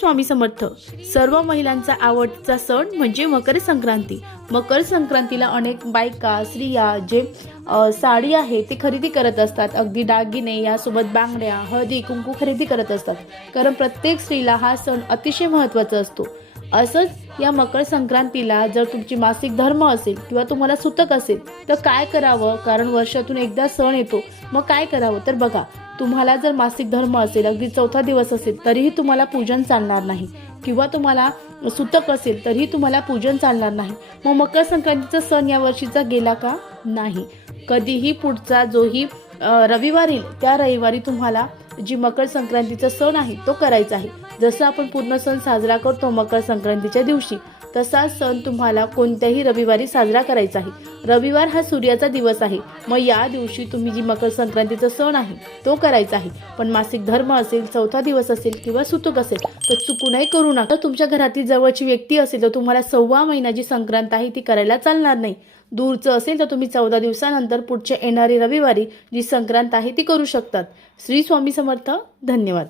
स्वामी समर्थ. सर्व महिलांचा आवडता सण म्हणजे मकर संक्रांती. मकर संक्रांतीला अनेक बायका स्त्रिया जे साडी आहे ते खरेदी करत असतात. अगदी दागिने यासोबत बांगड्या हळदी कुंकू खरेदी करत असतात. कारण प्रत्येक स्त्रीला हा सण अतिशय महत्त्वाचा असतो. असंच या मकर संक्रांतीला जर तुमची मासिक धर्म असेल किंवा तुम्हाला सुतक असेल तर काय करावं? कारण वर्षातून एकदा सण येतो. मग काय करावं? तर बघा तुम्हाला जर मासिक धर्म असेल अगदी चौथा दिवस असेल तरीही तुम्हाला पूजन चालणार नाही. किंवा तुम्हाला सुतक असेल तरीही तुम्हाला पूजन चालणार नाही. मग मकर संक्रांतीचा सण या वर्षीचा गेला का? नाही. कधीही पुढचा जोही अ, रविवार येईल त्या रविवारी तुम्हाला जी मकर संक्रांतीचा सण आहे तो करायचा आहे. जसं आपण पूर्ण सण साजरा करतो मकर संक्रांतीच्या दिवशी तसा सण तुम्हाला कोणत्याही रविवारी साजरा करायचा आहे. रविवार हा सूर्याचा दिवस आहे. मग या दिवशी तुम्ही जी मकर संक्रांतीचा सण आहे तो करायचा आहे. पण मासिक धर्म असेल चौथा दिवस असेल किंवा सुतक असेल तर चुकूनही करू नका. तुमच्या घरातील जवळची व्यक्ती असेल तर तुम्हाला सव्वा महिना जी संक्रांत आहे ती करायला चालणार नाही. दूरचं असेल तर तुम्ही चौदा दिवसानंतर पुढच्या येणारी रविवारी जी संक्रांत आहे ती करू शकतात. श्री स्वामी समर्थ धन्यवाद.